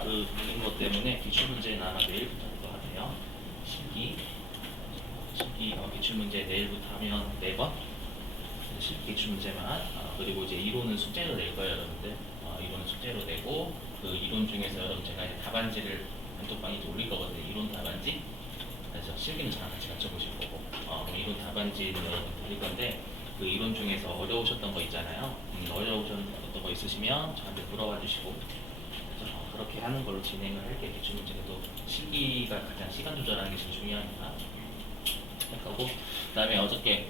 실기가 있는 것 때문에 기출문제는 아마 내일부터 할 것 같아요. 실기 기출문제 내일부터 하면 4번 실기 기출문제만 그리고 이제 이론은 숙제로 낼 거예요, 여러분들. 이론은 숙제로 내고 그 이론 중에서 여러분 제가 이제 답안지를 단톡방에 올릴 거거든요. 이론 답안지. 그래서 실기는 저랑 같이 맞춰보실 거고 그럼 이론 답안지는 여러분 드릴 건데 그 이론 중에서 어려우셨던 거 있잖아요. 어려우셨던 거 있으시면 저한테 물어봐 주시고 그래서 그렇게 하는 걸로 진행을 할게요. 기출문제도 실기가 가장 시간 조절하는 게 제일 중요하니까 하고 그다음에 어저께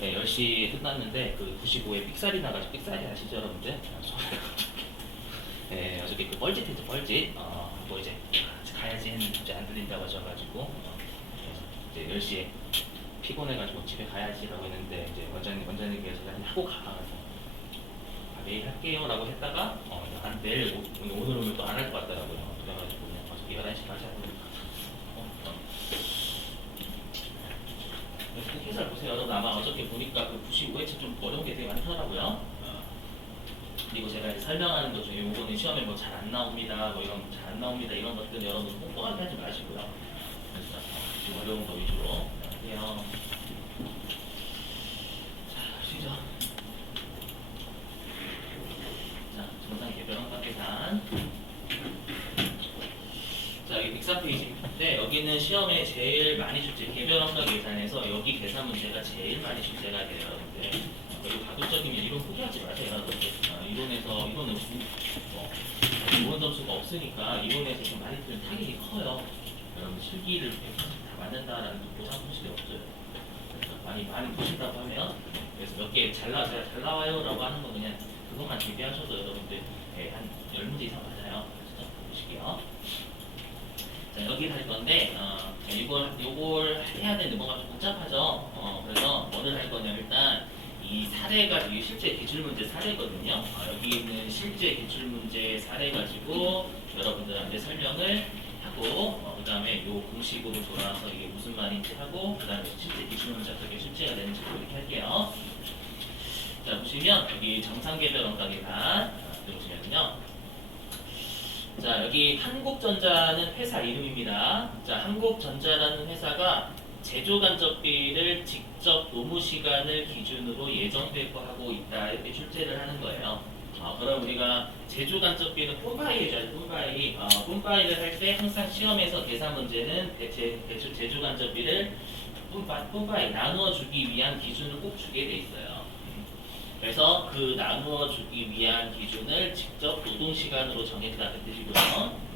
10시 끝났는데 그 95에 삑살이 나가지고 삑살이 아시죠 여러분들? 네, 어저께 그 뻘짓 했죠 뻘짓 뭐 이제 가야지 했는데 이제 안 들린다고 하셔가지고 이제 10시에 피곤해가지고 집에 가야지라고 했는데 이제 원장님께서 하고 가 내일 할게요라고 했다가 내일 오늘 오면 또 안 할 것 같더라고요. 그래가지고 그냥 어저께 11시까지 하고 해설 보세요. 여러분 아마 어저께 보니까 그 95회차 좀 어려운 게 되게 많더라고요. 그리고 제가 이제 설명하는 것 중에 요거는 시험에 뭐 잘 안 나옵니다, 뭐 이런 잘 안 나옵니다 이런 것들 여러분 꼼꼼하게 하지 마시고요. 그래서 좀 어려운 거 위주로 할게요. 자, 시죠. 자, 정상 개별원가 계산. 자, 여기 103페이지인데 여기는 시험에 제일 많이 출제 개별원가 계산에서 여기 계산 문제가 제일 많이 출제가 돼요, 여러분들. 그리고 가급적이면 이론 포기하지 마세요, 여러분들. 이론은 좋은 점수가 없으니까 이론에서 좀 많이 틀린 타격이 커요. 여러분 실기를 100% 다 맞는다라는 보장 소식이 없어요. 그래서 많이 보신다고 하면 그래서 몇 개 잘 나와요라고 하는 거 그냥 그것만 준비하셔도 여러분들 한 10문제 이상 맞아요. 그래서 보실게요. 자, 여기 할 건데 요걸 해야 되는 뭐가 좀 복잡하죠. 그래서 뭐를 할 거냐 일단 이 사례가 이 실제 기출문제 사례거든요. 여기 있는 실제 기출문제 사례 가지고 여러분들한테 설명을 하고 그 다음에 요 공식으로 돌아와서 이게 무슨 말인지 하고 그 다음에 실제 기출문제 어떻게 출제가 되는지 이렇게 할게요. 자, 보시면 여기 정상개별 원가계산 보시면요. 자, 여기 한국전자는 회사 이름입니다. 자, 한국전자라는 회사가 제조간접비를 직접 노무시간을 기준으로 예정되고 있다 이렇게 출제를 하는 거예요. 그럼 우리가 제조간접비는 폼파이죠. 폼파이를 할 때 항상 시험에서 계산 문제는 제조간접비를 폼파이 나누어주기 위한 기준을 꼭 주게 돼 있어요. 그래서 그 나누어주기 위한 기준을 직접 노동시간으로 정했다 그 뜻이고요.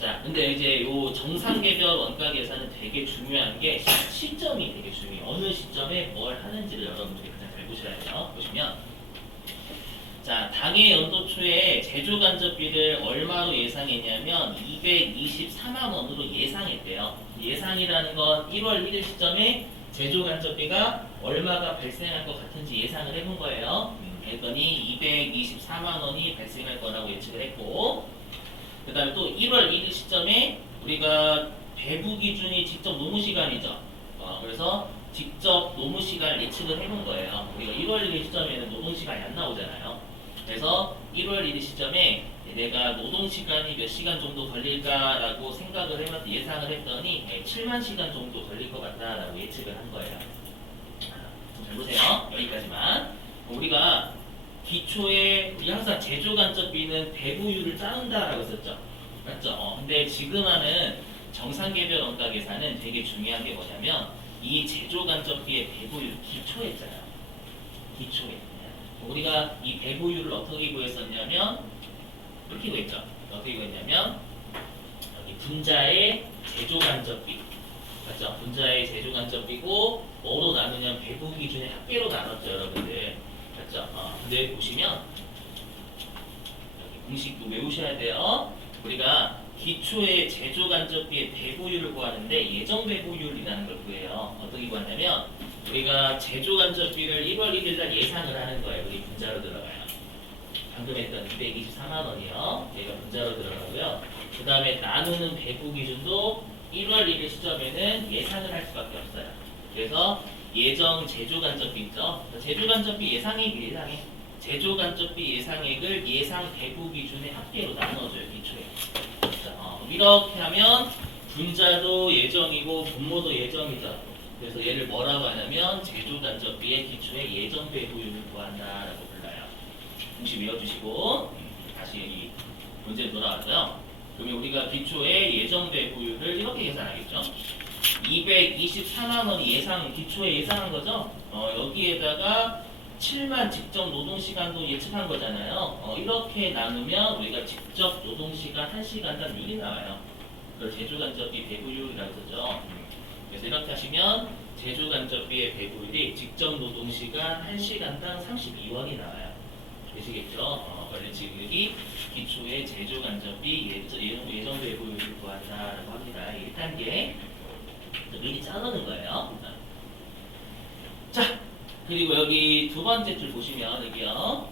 자, 근데 이제 요 정상개별 원가 계산은 되게 중요한 게 시점이 되게 중요해요. 어느 시점에 뭘 하는지를 여러분들이 가장 잘 보셔야 돼요. 보시면 자, 당해 연도 초에 제조간접비를 얼마로 예상했냐면 224만 원으로 예상했대요. 예상이라는 건 1월 1일 시점에 제조간접비가 얼마가 발생할 것 같은지 예상을 해본 거예요. 그랬더니 224만 원이 발생할 거라고 예측을 했고 그 다음에 또 1월 1일 시점에 우리가 배부 기준이 직접 노무 시간이죠. 그래서 직접 노무 시간을 예측을 해본 거예요. 우리가 1월 1일 시점에는 노동 시간이 안 나오잖아요. 그래서 1월 1일 시점에 내가 노동 시간이 몇 시간 정도 걸릴까라고 생각을 예상을 했더니 7만 시간 정도 걸릴 것 같다라고 예측을 한 거예요. 잘 보세요. 여기까지만. 우리가 기초에 우리 항상 제조간접비는 배부율을 짜는다라고 했었죠. 맞죠? 근데 지금 하는 정상개별 원가 계산은 되게 중요한 게 뭐냐면 이 제조간접비의 배부율 기초에 짜요. 기초에. 우리가 이 배부율을 어떻게 구했었냐면 이렇게 구했죠. 어떻게 구했냐면 여기 분자의 제조간접비 맞죠? 분자의 제조간접비고 뭐로 나누냐면 배부 기준의 합계로 나눴죠, 여러분들. 맞죠? 근데 보시면 여기 공식도 외우셔야 돼요. 우리가 기초의 제조간접비의 배부율을 구하는데 예정 배부율이라는 걸 구해요. 어떻게 구하냐면 우리가 제조간접비를 1월 1일 날 예상을 하는 거예요. 여기 분자로 들어가요. 방금 했던 224만 원이요. 얘가 분자로 들어가고요. 그 다음에 나누는 배부 기준도 1월 1일 시점에는 예상을 할 수밖에 없어요. 그래서 예정 제조간접비 있죠. 제조간접비 예상액. 제조간접비 예상액을 예상 배부 기준의 합계로 나눠줘요. 기초에. 이렇게 하면 분자도 예정이고 분모도 예정이죠. 그래서 얘를 뭐라고 하냐면 제조간접비의 기초의 예정 배분율을 구한다라고 불러요. 공식 외워주시고 다시 이 문제 돌아왔어요. 그러면 우리가 기초의 예정 배분율을 이렇게 계산하겠죠. 224만 원이 기초에 예상한 거죠. 여기에다가 7만 직접 노동시간도 예측한 거잖아요. 이렇게 나누면 우리가 직접 노동시간 1시간당 율이 나와요. 그걸 제조간접비 배분율이라고 하죠. 그래서 이렇게 하시면 제조간접비의 배분율이 직접 노동시간 1시간당 32원이 나와요. 되시겠죠? 원래 지금 여기 기초의 제조간접비 예정 배분율을 구한다라고 합니다. 1단계 미리 짜놓는 거예요. 자, 그리고 여기 두 번째 줄 보시면 여기요.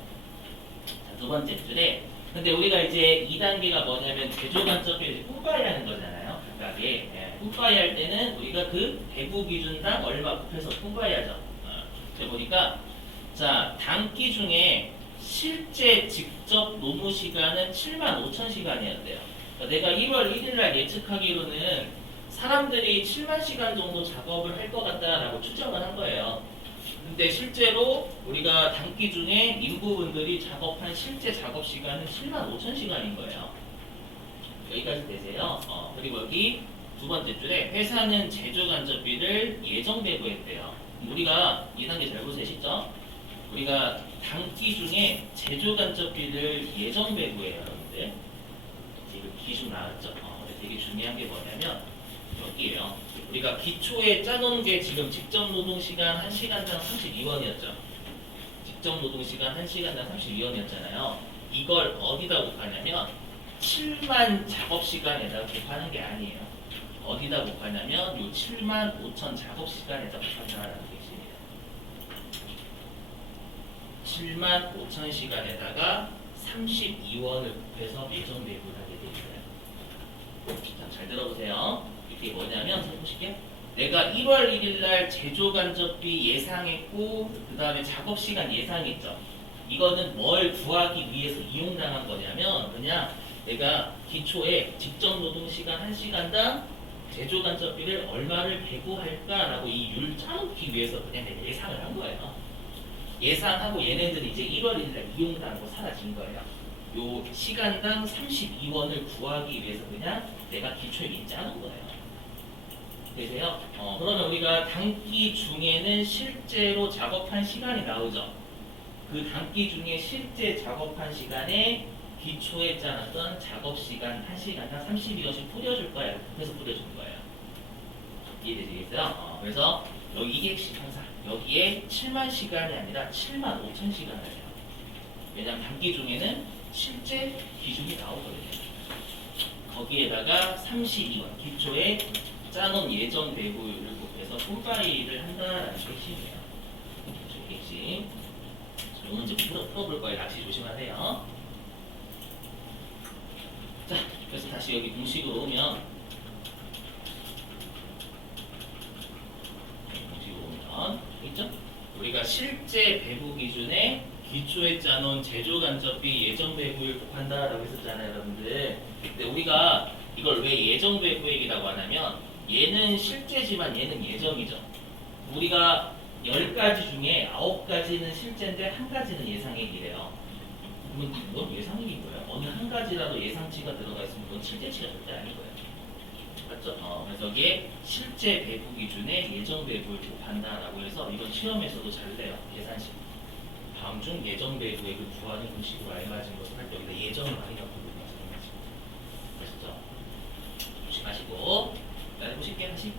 자, 두 번째 줄에 근데 우리가 이제 2단계가 뭐냐면 제조간접비를 뿜빠이 하는 거잖아요. 각각에 뿜빠이 할 때는 우리가 그 배부 기준당 얼마 곱해서 뿜빠이 하죠. 자, 보니까 자, 단기 중에 실제 직접 노무 시간은 75,000시간이었대요. 그러니까 내가 1월 1일 날 예측하기로는 사람들이 7만 시간 정도 작업을 할 것 같다라고 추정을 한 거예요. 근데 실제로 우리가 단기 중에 인부분들이 작업한 실제 작업 시간은 75,000시간인 거예요. 여기까지 되세요. 그리고 여기 두 번째 줄에 회사는 제조간접비를 예정 배부했대요. 우리가 2단계 잘 보시죠? 우리가 단기 중에 제조간접비를 예정 배부해요, 여러분들. 지금 기준 나왔죠? 근데 되게 중요한 게 뭐냐면 여기에요. 우리가 기초에 짜놓은 게 지금 직접 노동시간 1시간당 32원이었죠. 직접 노동시간 1시간당 32원이었잖아요. 이걸 어디다 곱하냐면 7만 작업시간에다 곱하는 게 아니에요. 어디다 곱하냐면 요 7만 5천 작업시간에다 곱한다라는 뜻입니다. 7만 5천 시간에다가 32원을 곱해서 예정 배분을 하게 돼 있어요. 자, 잘 들어보세요. 이게 뭐냐면 잘 보실게요. 내가 1월 1일 날 제조간접비 예상했고 그 다음에 작업시간 예상했죠. 이거는 뭘 구하기 위해서 이용당한 거냐면 그냥 내가 기초에 직접 노동시간 1시간당 제조간접비를 얼마를 배부할까라고 이 율 짜놓기 위해서 그냥 내가 예상을 한 거예요. 예상하고 얘네들이 이제 1월 1일 날 이용당하고 사라진 거예요. 요 시간당 32원을 구하기 위해서 그냥 내가 기초에 미리 짜놓은 거예요. 되세요? 그러면 우리가 단기 중에는 실제로 작업한 시간이 나오죠. 그 단기 중에 실제 작업한 시간에 기초에 짜놨던 작업 시간 1시간당 32원씩 뿌려줄 거예요. 그래서 뿌려주는 거예요. 이해되시겠어요? 그래서 여기 이게 핵심 항상 여기에 7만 시간이 아니라 7만 5천 시간을 해요. 왜냐하면 단기 중에는 실제 기준이 나오거든요. 거기에다가 32원 기초에 짜놓은 예정 배부율을 곱해서 콤파이를 한다라는 게 핵심이에요. 핵심. 이 문제 풀어볼 거예요. 낚시 조심하세요. 자, 그래서 다시 여기 공식으로 오면 있죠? 우리가 실제 배부 기준에 기초에 짜놓은 제조간접비 예정 배부율 곱한다라고 했었잖아요, 여러분들. 근데 우리가 이걸 왜 예정 배부액이라고 하냐면 얘는 실제지만 얘는 예정이죠. 우리가 10가지 중에 9가지는 실제인데 1가지는 예상액이래요. 그러면 이건 예상액인 거예요. 어느 한 가지라도 예상치가 들어가 있으면 그건 실제치가 절대 아닌 거예요. 맞죠? 그래서 이게 실제 배부 기준에 예정 배부를 곱한다라고 해서 이건 시험에서도 잘 돼요. 계산식. 다음 중 예정 배부액을 구하는 공식으로 알맞은 것을 할 때 여기다 예정을 많이 넣고 그렇죠? 조심하시고 해보실게요. 다시.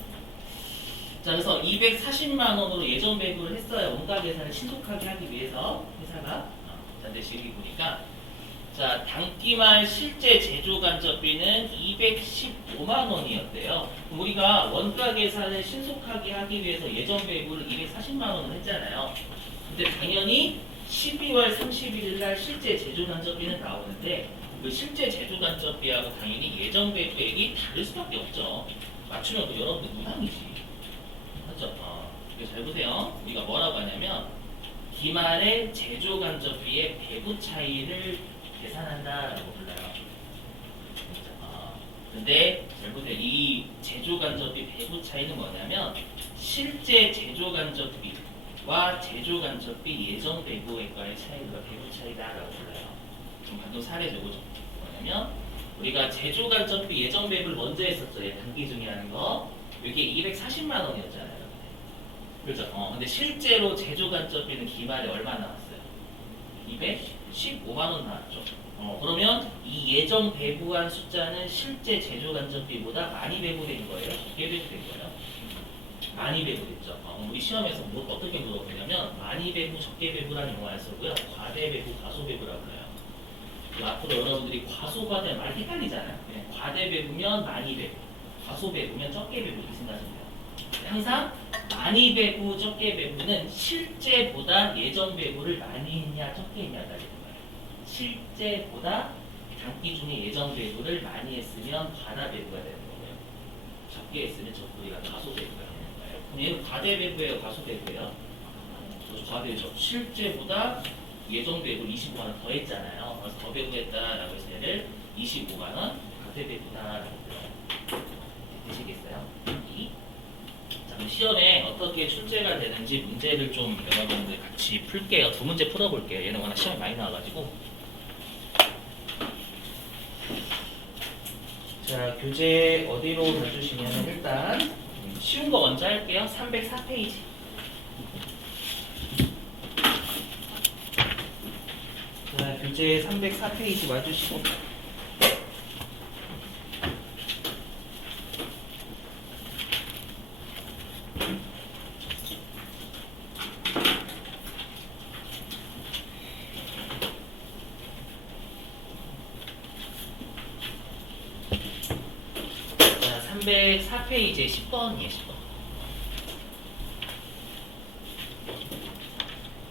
자, 그래서 240만 원으로 예정 배부를 했어요. 원가 계산을 신속하게 하기 위해서 회사가. 자, 근데 여기 보니까 자, 단기말 실제 제조간접비는 215만 원이었대요. 우리가 원가 계산을 신속하게 하기 위해서 예정 배부를 240만 원을 했잖아요. 근데 당연히 12월 31일 날 실제 제조간접비는 나오는데 그 실제 제조간접비하고 당연히 예정 배부액이 다를 수밖에 없죠. 맞추면 그 여러분들 무당이지. 맞죠? 이거 잘 보세요. 우리가 뭐라고 하냐면 기말의 제조간접비의 배부 차이를 계산한다라고 불러요. 근데 잘 보세요. 이 제조 간접비 배부 차이는 뭐냐면 실제 제조 간접비와 제조 간접비 예정 배부액과의 차이가 배부 차이다라고 불러요. 그럼 방금 사례 저거죠. 뭐냐면 우리가 제조 간접비 예정 배부를 먼저 했었죠. 단기 중이라는 거. 이게 240만 원이었잖아요. 그렇죠. 근데 실제로 제조 간접비는 기말에 얼마 나왔어요? 215만 원 나왔죠. 그러면 이 예정 배부한 숫자는 실제 제조 간접비보다 많이 배부된 거예요? 적게 배부된 거예요? 많이 배부됐죠. 우리 시험에서 어떻게 물어보냐면 많이 배부, 적게 배부라는 용어를 쓰고요. 과대 배부, 과소 배부라고 해요. 앞으로 여러분들이 과소과대 많이 헷갈리잖아요. 과대 배부면 많이 배부, 과소 배부면 적게 배부 이렇게 생각하시면 돼요. 항상 많이 배부, 적게 배부는 실제보다 예정 배부를 많이 했냐, 적게 했냐가 되는 거예요. 실제보다 단기 중에 예정 배부를 많이 했으면 과다 배부가 되는 거고요. 적게 했으면 우리가 과소 배부가 되는 거예요. 그럼 얘는 과대 배부예요, 과소 배부예요? 과대죠. 실제보다 예정 배부 25만 원 더 했잖아요. 그래서 더 배부했다라고 해서 얘를 25만 원 과대 배부다라고 불러요. 되시겠어요? 자, 그럼 시험에 어떻게 출제가 되는지 문제를 좀 여러분들 같이 풀게요. 두 문제 풀어볼게요. 얘는 워낙 시험이 많이 나와가지고. 자, 교재 어디로 가주시면 일단 쉬운 거 먼저 할게요. 304페이지. 자, 교재 304페이지 와주시고. 자, 304페이지에 10번이에요, 10번.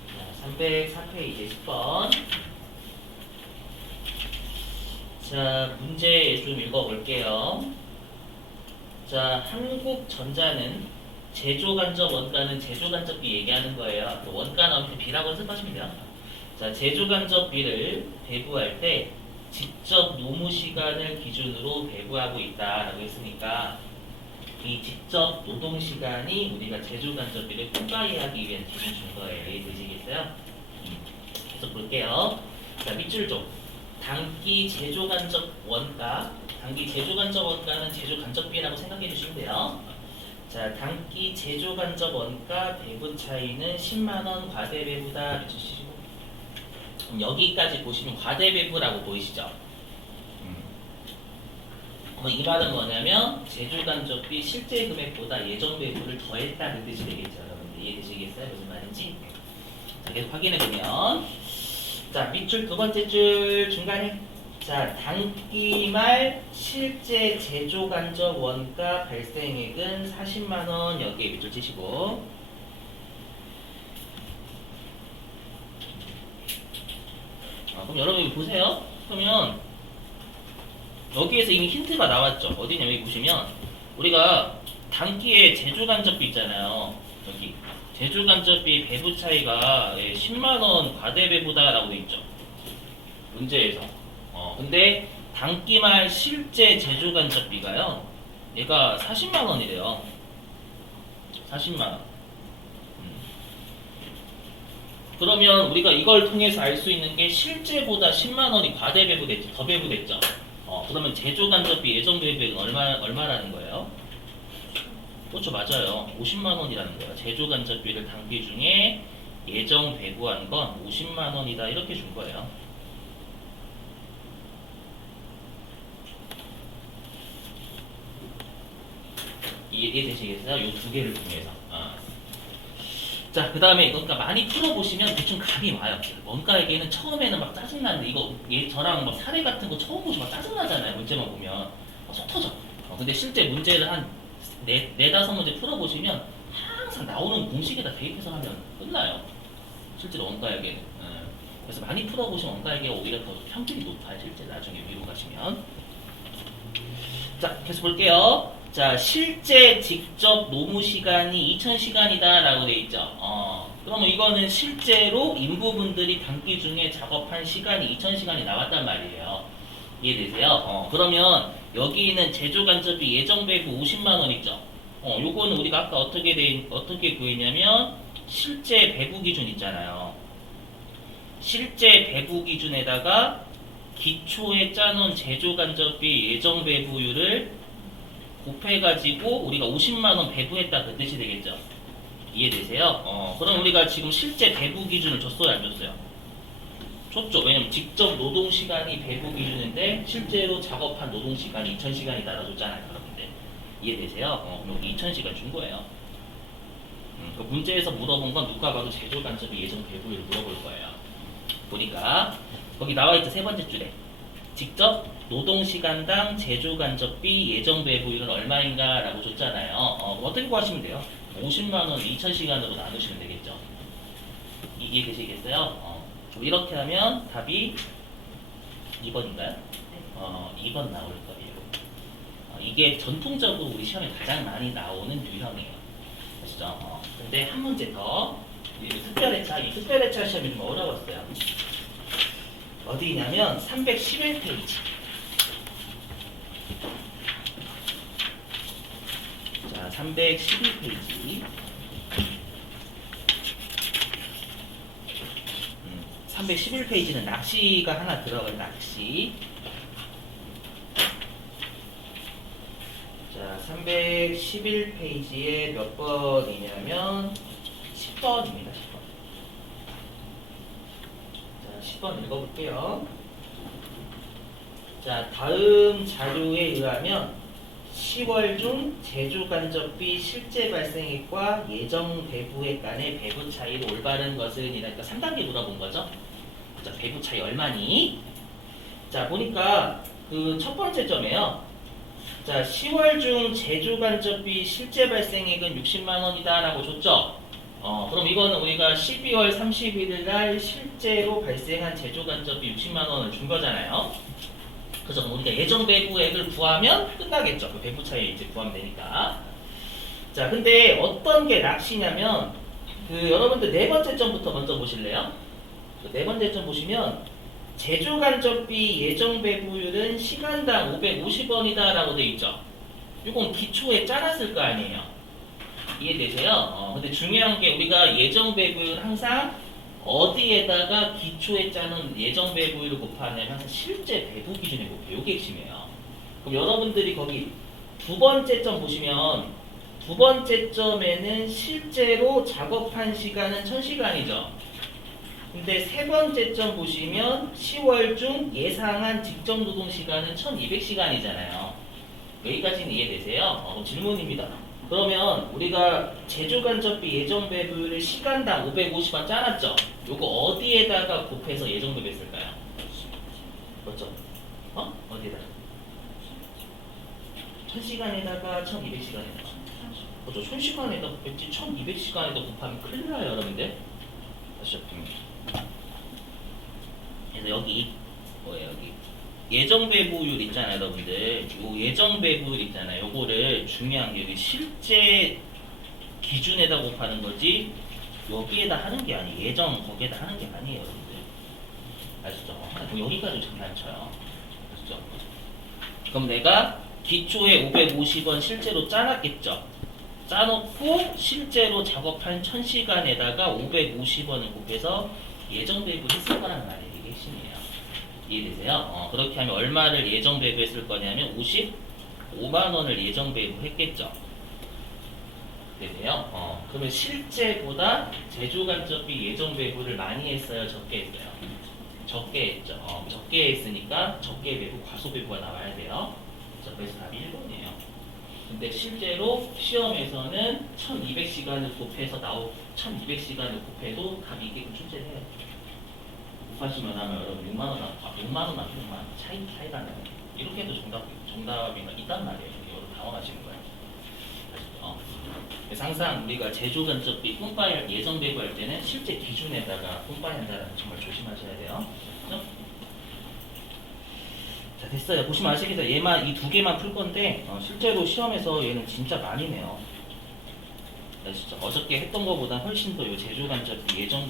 자, 304페이지에 10번. 자, 문제 좀 읽어볼게요. 자, 한국전자는 제조간접 원가는 제조간접비 얘기하는 거예요. 원가 나올 때 B라고 생각하시면 돼요. 자, 제조간접비를 배부할 때 직접 노무 시간을 기준으로 배부하고 있다라고 했으니까 이 직접 노동 시간이 우리가 제조간접비를 통과하기 위한 기준 준 거예요. 이해되시겠어요? 그래서 볼게요. 자, 밑줄 좀. 단기 제조간접 원가, 단기 제조간접 원가는 제조간접비라고 생각해 주시면 돼요. 자, 단기 제조간접 원가 배부 차이는 10만원 과대 배부다 해주시고, 여기까지 보시면 과대 배부라고 보이시죠? 이 말은 뭐냐면 제조간접비 실제 금액보다 예정 배부를 더했다는 뜻이 되겠죠. 여러분들 이해되시겠어요? 무슨 말인지? 자, 계속 확인해 보면, 자, 밑줄 두 번째 줄 중간에, 자, 단기말 실제 제조간접 원가 발생액은 40만원. 여기에 밑줄 치시고, 그럼 여러분 보세요. 그러면 여기에서 이미 힌트가 나왔죠. 어디냐, 여기 보시면 우리가 단기에 제조간접비 있잖아요. 여기 제조간접비 배부 차이가 10만원 과대 배부다라고 돼 있죠. 문제에서. 근데 단기말 실제 제조간접비가요. 얘가 40만원이래요. 40만원. 그러면 우리가 이걸 통해서 알 수 있는 게 실제보다 10만원이 과대 배부됐죠. 더 배부됐죠. 그러면 제조간접비 예정 배부액은 얼마라는 거예요? 그렇죠, 맞아요. 50만원이라는 거예요. 제조간접비를 단기 중에 예정 배부한 건 50만원이다 이렇게 준 거예요. 이해되시겠어요? 이 두 개를 통해서. 자, 그 다음에 그러니까 많이 풀어보시면 대충 감이 와요. 원가에게는 처음에는 막 짜증나는데 이거 저랑 막 사례 같은 거 처음 보시면 막 짜증나잖아요. 문제만 보면 속 터져. 근데 실제 문제를 한 네다섯 문제 풀어보시면 항상 나오는 공식에다 대입해서 하면 끝나요. 실제로 원가에게는. 그래서 많이 풀어보시면 원가에게가 오히려 더 평균이 높아요. 실제 나중에 위로 가시면. 자, 계속 볼게요. 자, 실제 직접 노무 시간이 2000시간이다 라고 돼 있죠. 그러면 이거는 실제로 인부분들이 단기 중에 작업한 시간이 2000시간이 나왔단 말이에요. 이해되세요? 그러면 여기는 제조 간접비 예정 배부 50만 원 있죠. 요거는 우리가 아까 어떻게 구했냐면 실제 배부 기준 있잖아요. 실제 배부 기준에다가 기초에 짜놓은 제조 간접비 예정 배부율을 곱해가지고 우리가 50만 원 배부했다 그 뜻이 되겠죠. 이해되세요? 그럼 우리가 지금 실제 배부 기준을 줬어요, 안 줬어요? 줬죠. 왜냐면 직접 노동 시간이 배부 기준인데 실제로 작업한 노동 시간이 2,000시간이 따라줬잖아요, 여러분들. 이해되세요? 그럼 여기 2,000시간 준 거예요. 그 문제에서 물어본 건 누가 봐도 제조 간접비 예정 배부율을 물어볼 거예요. 보니까 거기 나와 있죠, 세 번째 줄에. 직접 노동시간당 제조간접비 예정 배부율은 얼마인가 라고 줬잖아요. 어떻게 구하시면 돼요? 50만원 2000시간으로 나누시면 되겠죠. 이해되시겠어요? 이렇게 하면 답이 2번인가요? 2번 나올 거예요. 이게 전통적으로 우리 시험에 가장 많이 나오는 유형이에요. 아시죠? 근데 한 문제 더. 이 특별회차 시험이 좀 어려웠어요. 어디냐면 311페이지. 자, 311페이지. 311페이지는 낚시가 하나 들어가요. 낚시. 자, 311페이지에 몇 번이냐면 10번입니다. 10번. 자, 10번 읽어볼게요. 자, 다음 자료에 의하면 10월 중 제조간접비 실제 발생액과 예정 배부액 간의 배부 차이를 올바른 것은 이라니까 3단계 물어본 거죠. 자, 배부 차이 얼마니? 자, 보니까 그 첫 번째 점이에요. 자, 10월 중 제조간접비 실제 발생액은 60만 원이다 라고 줬죠. 그럼 이거는 우리가 12월 31일 날 실제로 발생한 제조간접비 60만 원을 준 거잖아요. 그래서 그럼 우리가 예정 배부액을 구하면 끝나겠죠. 그 배부 차이 이제 구하면 되니까. 자, 근데 어떤 게 낚시냐면 그 여러분들 네 번째 점부터 먼저 보실래요? 그 네 번째 점 보시면 제조간접비 예정 배부율은 시간당 550원이다 라고 돼 있죠. 이건 기초에 짜놨을 거 아니에요. 이해되세요? 근데 중요한 게 우리가 예정 배부율 항상 어디에다가 기초에 짜는 예정 배부율을 곱하냐면 항상 실제 배부 기준에 곱해요. 이게 핵심이에요. 그럼 여러분들이 거기 두 번째 점 보시면 두 번째 점에는 실제로 작업한 시간은 1000시간이죠. 근데 세 번째 점 보시면 10월 중 예상한 직접 노동 시간은 1200시간이잖아요. 여기까지는 이해되세요? 질문입니다. 그러면 우리가 제조간접비 예정 배부율을 시간당 550원 짜놨죠? 요거 어디에다가 곱해서 예정 배부 했을까요? 맞죠? 어디에다가? 1000시간에다가 1200시간에다가. 그렇죠? 1000시간에다 곱했지 1200시간에다 곱하면 큰일 나요, 여러분들. 아시죠? 그래서 여기 뭐예요, 여기 예정 배부율 있잖아요, 여러분들. 요 예정 배부율 있잖아요. 요거를 중요한 게 여기 실제 기준에다 곱하는 거지 여기에다 하는 게 아니에요. 예정 거기에다 하는 게 아니에요, 여러분들. 아시죠? 여기까지 장난쳐요. 아시죠? 그럼 내가 기초에 550원 실제로 짜놨겠죠? 짜놓고 실제로 작업한 1000시간에다가 550원을 곱해서 예정 배부 했을 거라는 말이에요. 이게 핵심이에요. 이해되세요? 그렇게 하면 얼마를 예정 배부했을 거냐면 55만 원을 예정 배부했겠죠. 되세요? 그러면 실제보다 제조간접비 예정 배부를 많이 했어요, 적게 했어요? 적게 했죠. 적게 했으니까 적게 배부, 과소 배부가 나와야 돼요. 그래서 답이 1번이에요. 근데 실제로 시험에서는 1200시간을 곱해서 1200시간을 곱해도 답이 이게 출제해요. 곱하시면 하면 여러분 6만원, 6만원 나 6만원 차이가 나요. 이렇게 해도 정답이 있단 말이에요. 여러분 당황하시는 거예요. 아시죠? 그래서 항상 우리가 제조간접비 뿜빠이 예정 배부할 때는 실제 기준에다가 뿜빠이 한다는 거 정말 조심하셔야 돼요. 그렇죠? 자, 됐어요. 보시면 아시겠죠? 얘만 이 두 개만 풀 건데 실제로 시험에서 얘는 진짜 많이 내요. 아시죠? 어저께 했던 것보다 훨씬 더 이 제조간접비 예정